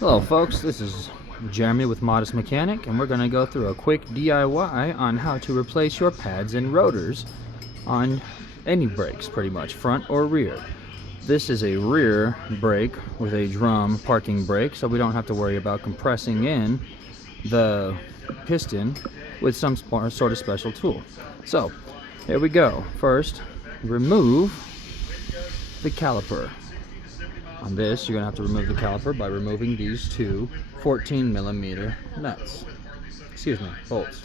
Hello folks, this is Jeremy with Modest Mechanic, and we're going to go through a quick DIY on how to replace your pads and rotors on any brakes, pretty much, front or rear. This is a rear brake with a drum parking brake, so we don't have to worry about compressing in the piston with some sort of special tool. So, here we go. First, remove the caliper. On this, you're going to have to remove the caliper by removing these two 14mm nuts. Bolts.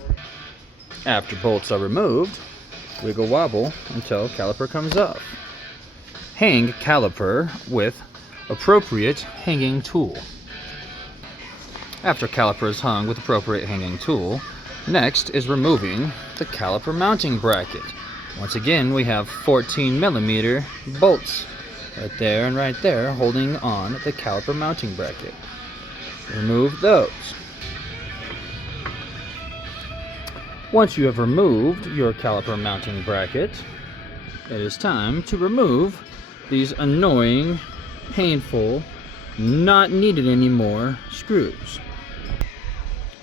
After bolts are removed, wiggle wobble until caliper comes up. Hang caliper with appropriate hanging tool. After caliper is hung with appropriate hanging tool, next is removing the caliper mounting bracket. Once again, we have 14mm bolts right there and right there holding on the caliper mounting bracket. Remove those. Once you have removed your caliper mounting bracket, it is time to remove these annoying, painful, not needed anymore screws.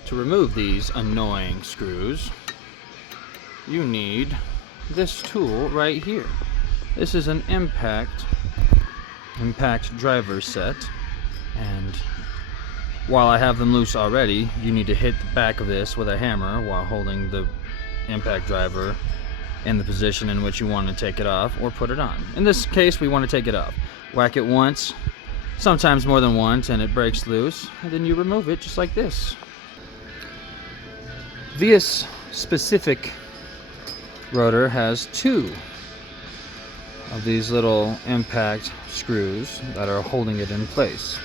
To remove these annoying screws, you need this tool right here. This is an impact driver set, and while I have them loose already, you need to hit the back of this with a hammer while holding the impact driver in the position in which you want to take it off or put it on. In this case, we want to take it off. Whack it once, sometimes more than once, and it breaks loose, and then you remove it just like this. This specific rotor has two of these little impact screws that are holding it in place.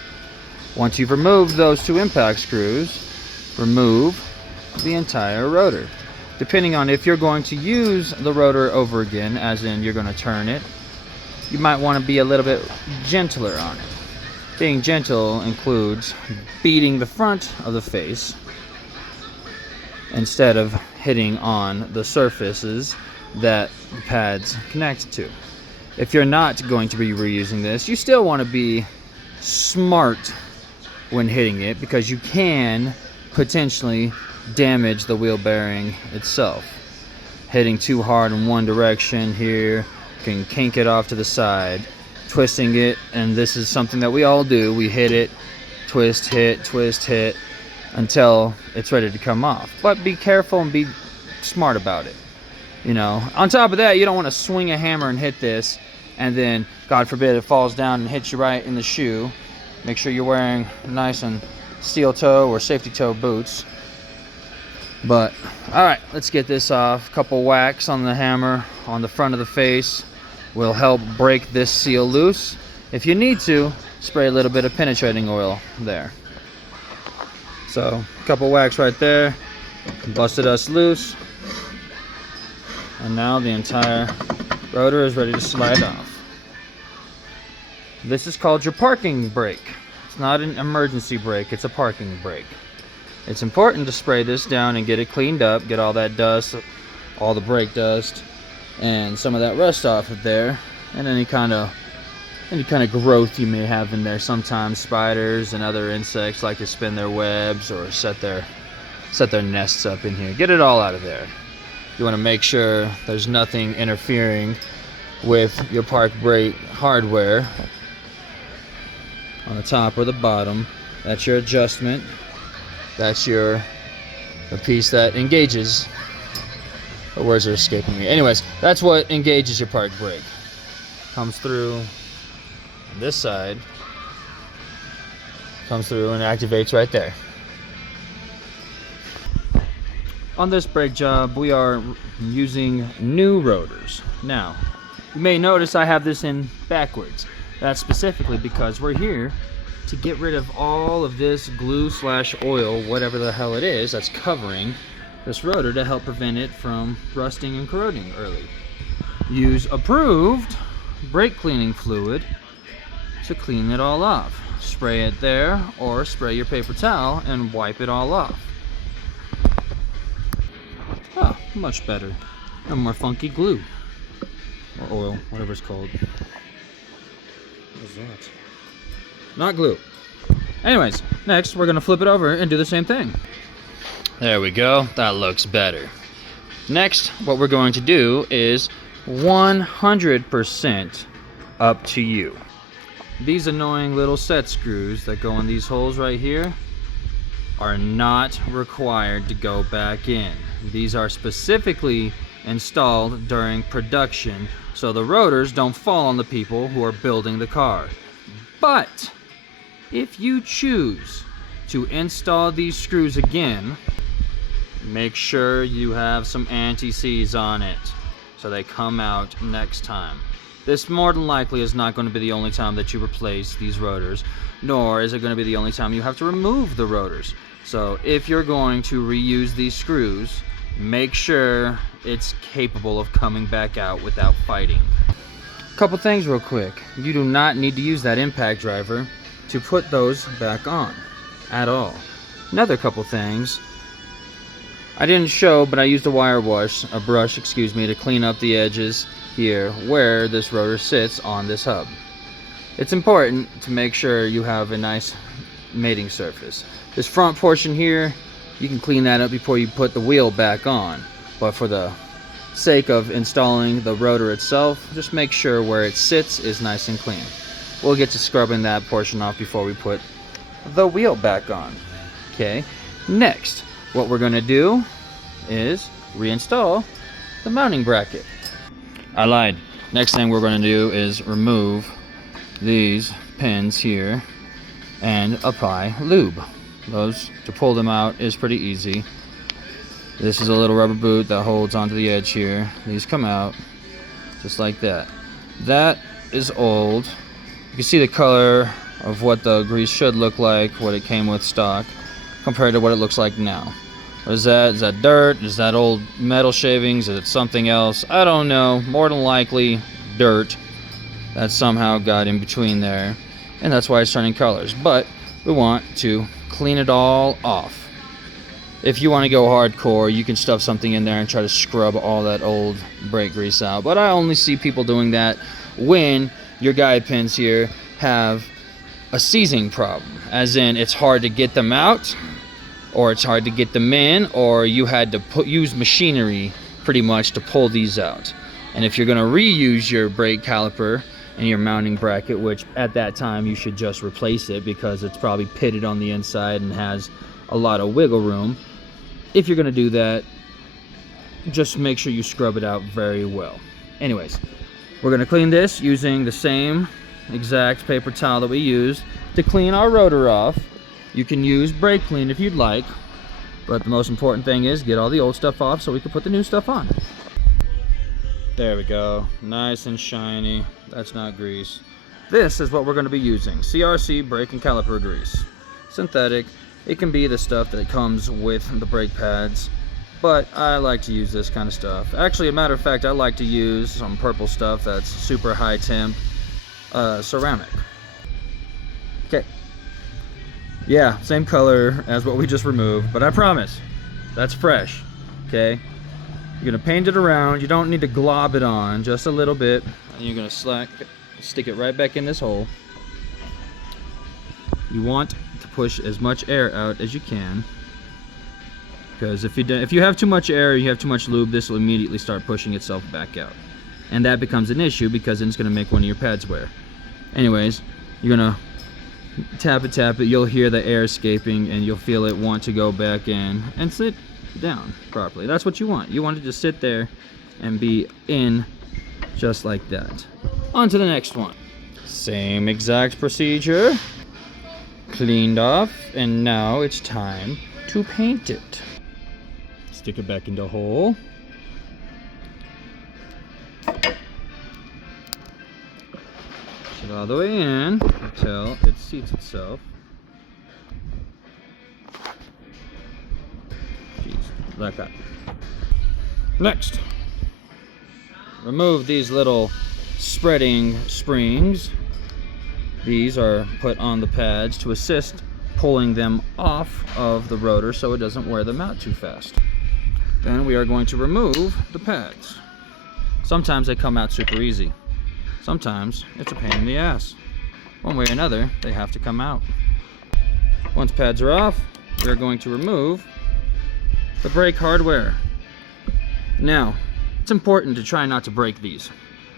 Once you've removed those two impact screws, remove the entire rotor. Depending on if you're going to use the rotor over again, as in you're going to turn it, you might want to be a little bit gentler on it. Being gentle includes beating the front of the face instead of hitting on the surfaces that the pads connect to. If you're not going to be reusing this, you still want to be smart when hitting it, because you can potentially damage the wheel bearing itself. Hitting too hard in one direction here can kink it off to the side. Twisting it, and this is something that we all do, we hit it, twist, hit, until it's ready to come off. But be careful and be smart about it. You know, on top of that, you don't want to swing a hammer and hit this, and then, God forbid, it falls down and hits you right in the shoe. Make sure you're wearing nice and steel toe or safety toe boots. But, alright, let's get this off. A couple whacks on the hammer on the front of the face will help break this seal loose. If you need to, spray a little bit of penetrating oil there. So, a couple whacks right there, busted us loose. And now the entire rotor is ready to slide off. This is called your parking brake. It's not an emergency brake, it's a parking brake. It's important to spray this down and get it cleaned up, get all that dust, all the brake dust, and some of that rust off of there, and any kind of growth you may have in there. Sometimes spiders and other insects like to spin their webs or set their nests up in here. Get it all out of there. You want to make sure there's nothing interfering with your park brake hardware on the top or the bottom. That's your adjustment. That's the piece that engages. The words are escaping me. Anyways, that's what engages your park brake. Comes through on this side. Comes through and activates right there. On this brake job, we are using new rotors. Now, you may notice I have this in backwards. That's specifically because we're here to get rid of all of this glue / oil, whatever the hell it is, that's covering this rotor to help prevent it from rusting and corroding early. Use approved brake cleaning fluid to clean it all off. Spray it there, or spray your paper towel and wipe it all off. Oh, much better. No more funky glue. Or oil, whatever it's called. What is that? Not glue. Anyways, next we're gonna flip it over and do the same thing. There we go, that looks better. Next, what we're going to do is 100% up to you. These annoying little set screws that go in these holes right here are not required to go back in. These are specifically installed during production so the rotors don't fall on the people who are building the car. But if you choose to install these screws again, make sure you have some anti-seize on it so they come out next time. This more than likely is not going to be the only time that you replace these rotors, nor is it going to be the only time you have to remove the rotors. So if you're going to reuse these screws, make sure it's capable of coming back out without fighting. Couple things real quick. You do not need to use that impact driver to put those back on at all. Another couple things. I didn't show, but I used a brush, to clean up the edges here where this rotor sits on this hub. It's important to make sure you have a nice mating surface. This front portion here, you can clean that up before you put the wheel back on, but for the sake of installing the rotor itself, just make sure where it sits is nice and clean. We'll get to scrubbing that portion off before we put the wheel back on. Okay, next what we're going to do is reinstall the mounting bracket. I lied. Next thing we're going to do is remove these pins here and apply lube. Those, to pull them out is pretty easy. This is a little rubber boot that holds onto the edge here. These come out just like that. That is old. You can see the color of what the grease should look like, what it came with stock, compared to what it looks like now. What is that? Is that dirt? Is that old metal shavings? Is it something else? I don't know. More than likely dirt that somehow got in between there, and that's why it's turning colors. But we want to clean it all off. If you want to go hardcore, you can stuff something in there and try to scrub all that old brake grease out. But I only see people doing that when your guide pins here have a seizing problem, as in it's hard to get them out, or it's hard to get them in, or you had to use machinery pretty much to pull these out. And if you're going to reuse your brake caliper and your mounting bracket, which at that time you should just replace it because it's probably pitted on the inside and has a lot of wiggle room. If you're going to do that, just make sure you scrub it out very well. Anyways, we're going to clean this using the same exact paper towel that we used to clean our rotor off. You can use brake clean if you'd like, but the most important thing is get all the old stuff off so we can put the new stuff on. There we go, nice and shiny. That's not grease. This is what we're going to be using, CRC brake and caliper grease. Synthetic. It can be the stuff that comes with the brake pads, but I like to use this kind of stuff. Actually, a matter of fact, I like to use some purple stuff that's super high temp ceramic. Okay. Yeah, same color as what we just removed, but I promise, that's fresh. Okay. You're gonna paint it around. You don't need to glob it on, just a little bit, and you're gonna stick it right back in this hole. You want to push as much air out as you can, because if you have too much air, you have too much lube, this will immediately start pushing itself back out, and that becomes an issue because then it's going to make one of your pads wear. Anyways, you're gonna tap it, you'll hear the air escaping and you'll feel it want to go back in and sit down properly. That's what you want. You want it to sit there and be in just like that. On to the next one. Same exact procedure. Cleaned off, and now it's time to paint it. Stick it back into the hole. Push it all the way in until it seats itself. Jeez, like that. Next, remove these little spreading springs. These are put on the pads to assist pulling them off of the rotor so it doesn't wear them out too fast. Then we are going to remove the pads. Sometimes they come out super easy. Sometimes it's a pain in the ass. One way or another, they have to come out. Once pads are off, we're going to remove the brake hardware. Now, it's important to try not to break these.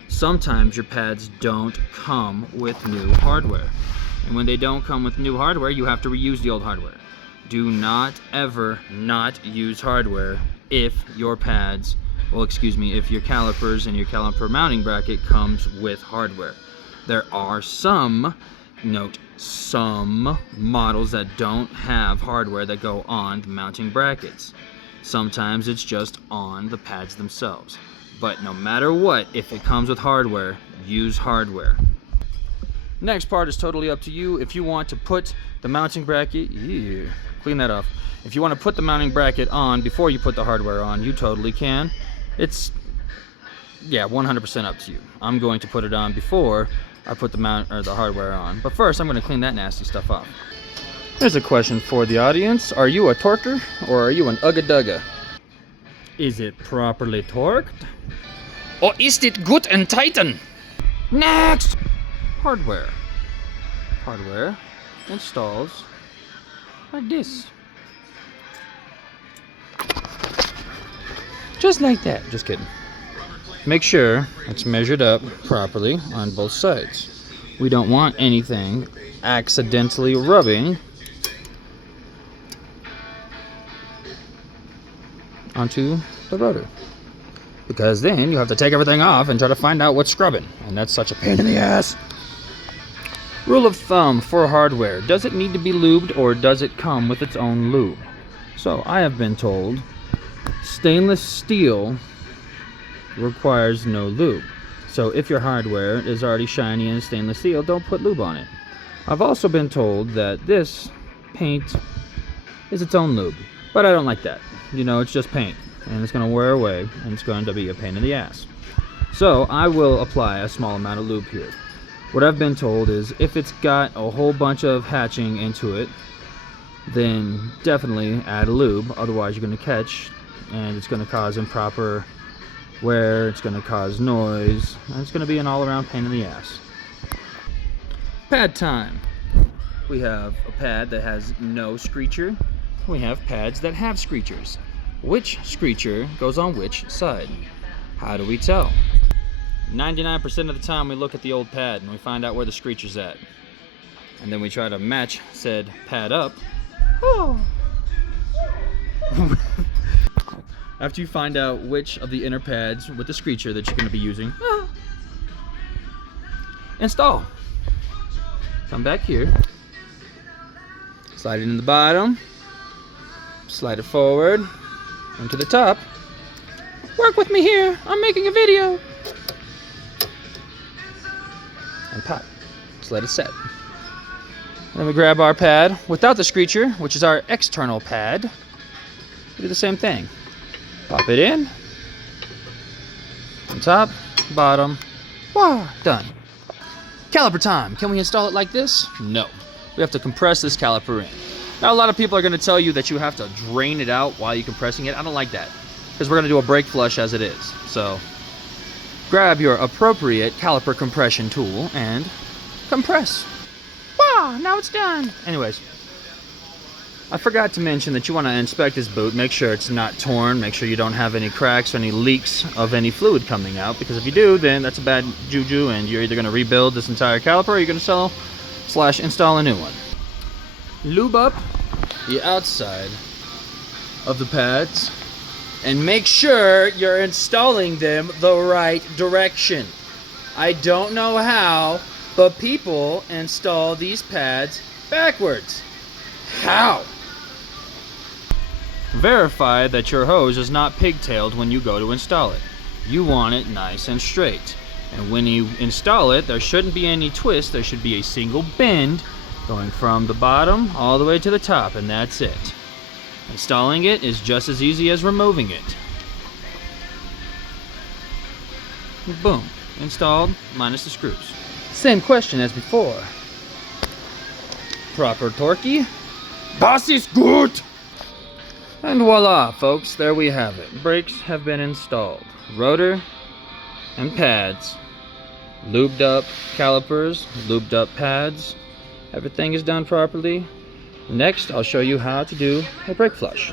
Sometimes your pads don't come with new hardware. And when they don't come with new hardware, you have to reuse the old hardware. Do not ever not use hardware if your pads, well, excuse me, if your calipers and your caliper mounting bracket comes with hardware. There are some, note, some models that don't have hardware that go on the mounting brackets. Sometimes it's just on the pads themselves. But no matter what, if it comes with hardware, use hardware. Next part is totally up to you. If you want to put the mounting bracket, clean that off. If you want to put the mounting bracket on before you put the hardware on, you totally can. It's, 100% up to you. I'm going to put it on before I put the hardware on. But first, I'm going to clean that nasty stuff off. Here's a question for the audience. Are you a torquer or are you an ugga-dugga? Is it properly torqued? Or is it good and tighten? Next! Hardware. Hardware installs like this. Just like that. Just kidding. Make sure it's measured up properly on both sides. We don't want anything accidentally rubbing onto the rotor, because then you have to take everything off and try to find out what's scrubbing, and that's such a pain in the ass. Rule of thumb for hardware: does it need to be lubed or does it come with its own lube? So I have been told stainless steel requires no lube. So if your hardware is already shiny and stainless steel, don't put lube on it. I've also been told that this paint is its own lube, but I don't like that. You know, it's just paint, and it's going to wear away, and it's going to be a pain in the ass. So I will apply a small amount of lube here. What I've been told is if it's got a whole bunch of hatching into it, then definitely add a lube. Otherwise you're going to catch, and it's going to cause improper wear, it's going to cause noise, and it's going to be an all-around pain in the ass. Pad time. We have a pad that has no screecher. We have pads that have screechers. Which screecher goes on which side? How do we tell? 99% of the time we look at the old pad and we find out where the screecher's at. And then we try to match said pad up. After you find out which of the inner pads with the screecher that you're going to be using, install. Come back here. Slide it in the bottom. Slide it forward and to the top. Work with me here. I'm making a video. And pop. Just let it set. Then we grab our pad without the screecher, which is our external pad. We do the same thing. Pop it in. On top, bottom. Wah, done. Caliper time. Can we install it like this? No. We have to compress this caliper in. Now, a lot of people are going to tell you that you have to drain it out while you're compressing it. I don't like that, because we're going to do a brake flush as it is. So grab your appropriate caliper compression tool and compress. Wow, now it's done. Anyways, I forgot to mention that you want to inspect this boot. Make sure it's not torn. Make sure you don't have any cracks or any leaks of any fluid coming out, because if you do, then that's a bad juju, and you're either going to rebuild this entire caliper or you're going to install a new one. Lube up the outside of the pads and make sure you're installing them the right direction. I don't know how, but people install these pads backwards. How? Verify that your hose is not pigtailed when you go to install it. You want it nice and straight. And when you install it, there shouldn't be any twist. There should be a single bend going from the bottom all the way to the top, and that's it. Installing it is just as easy as removing it. Boom. Installed, minus the screws. Same question as before. Proper torquey. Das ist gut! And voila, folks, there we have it. Brakes have been installed. Rotor and pads. Lubed up calipers, lubed up pads. Everything is done properly. Next, I'll show you how to do a brake flush.